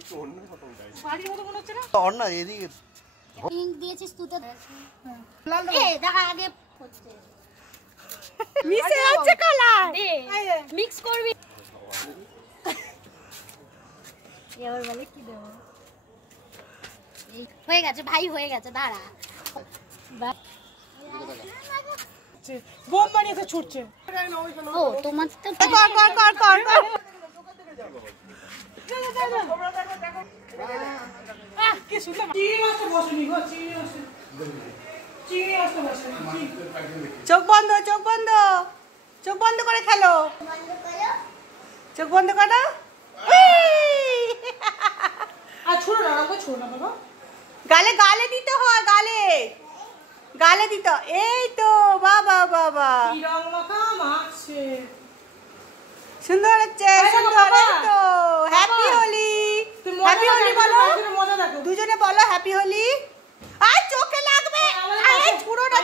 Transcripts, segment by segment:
একটু অন্য রকম গাইস বাড়ির মতো মনে হচ্ছে না অন্য এদিকে পিঙ্ক দিয়েছিস তুই তো লাল দেখা আগে হচ্ছে মিশে আছে কালার মিক্স করবি এবার বলে কি দেব হয়ে গেছে ভাই হয়ে গেছে দাঁড়া বোম বানিয়েছে ছুটছে ও তোমার তো কর কি সুন্দর চিনি মাছটা বসেনি গো চিনি মাছটা বসেনি চোখ বন্ধ চোখ বন্ধ করে খেলো চোখ বন্ধ করো আর ছোড়ো না বাবা গালে দিতে হয় গালে দিতে এই তো বাবা কি রং মাখা মাখছে সুন্দর হচ্ছে সুন্দর এই তো হ্যাপি হোলি বলো দুজনে বলো হ্যাপি হোলি আর চোখে লাগবে আরে পুরো না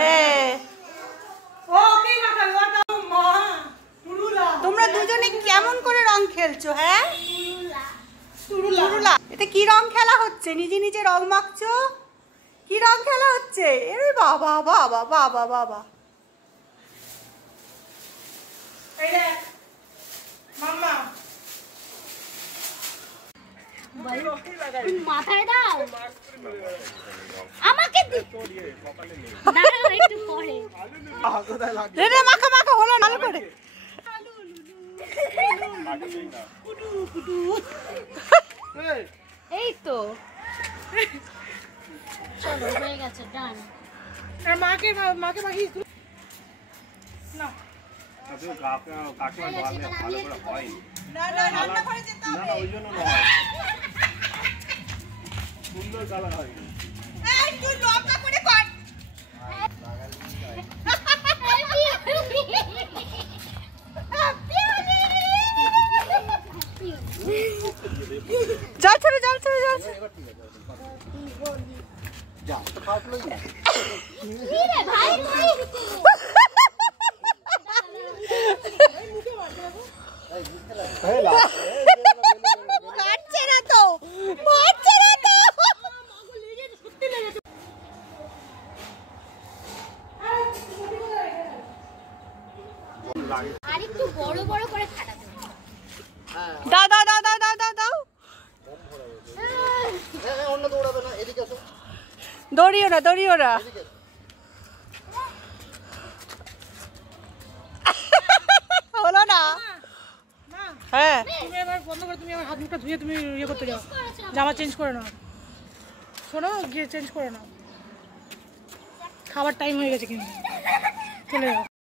হ্যাঁ তোমরা দুজনে কেমন করে রং খেলছো হ্যাঁ তুরুলা এটা কি রং খেলা হচ্ছে নিজে রং মাখছো কি রং খেলা হচ্ছে এরে বাবা এই দেখ মাম্মা মাথায় দাও আমাকে দাঁড়াও একটু পরে রে মাখা হলো ভালো করে এই তো চলো হয়ে গেছে ডান আর মাকে মাখিস না কাকে ভালো করে হয় না রান্না করে যেতে হবে না ওই জন্য নয় সুন্দর কালার হয় এই তুই লঙ্কা করে কর জল ছেড়ে যা তো কাটলো না রে ভাই এই লা কাটছে না তো আর একটু বড় করে ফাটা দাও অন্য দৌড়াবে না এদিকে আসো দৌড়িও না হলো না হ্যাঁ তুমি এবার বন্ধ করে তুমি আমার হাত মুখটা ধুয়ে তুমি ইয়ে করতে যাও জামা চেঞ্জ করে নাও শোনো গিয়ে চেঞ্জ করে নাও খাবার টাইম হয়ে গেছে কিন্তু চলে যাও